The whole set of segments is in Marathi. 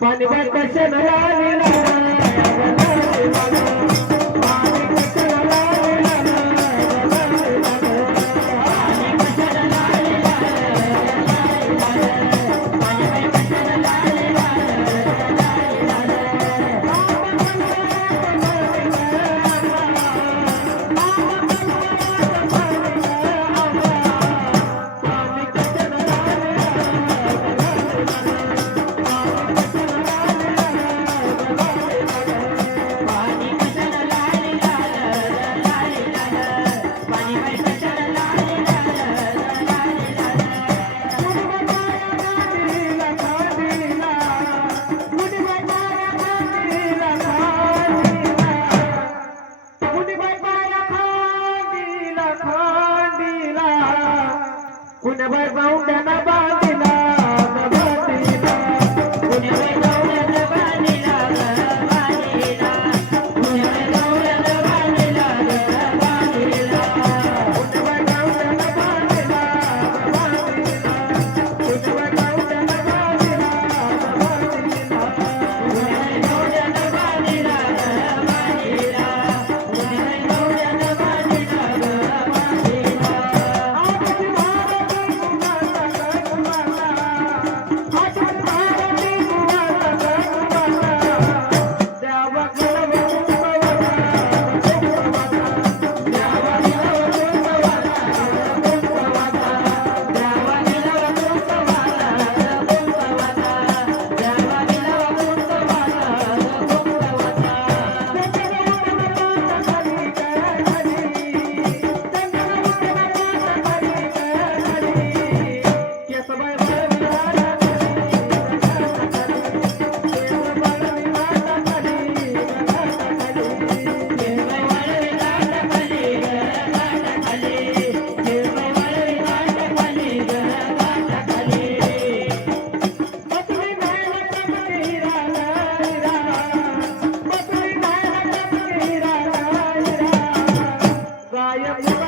पाणी कुणबाई बावड्याना बांधिला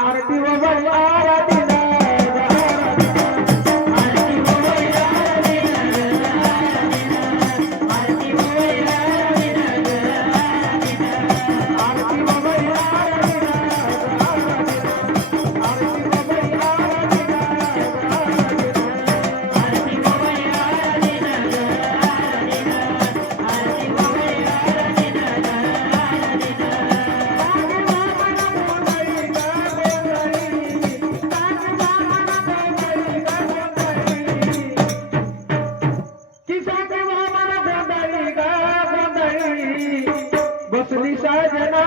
आरती व आरती सजना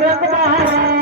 भारत महाराज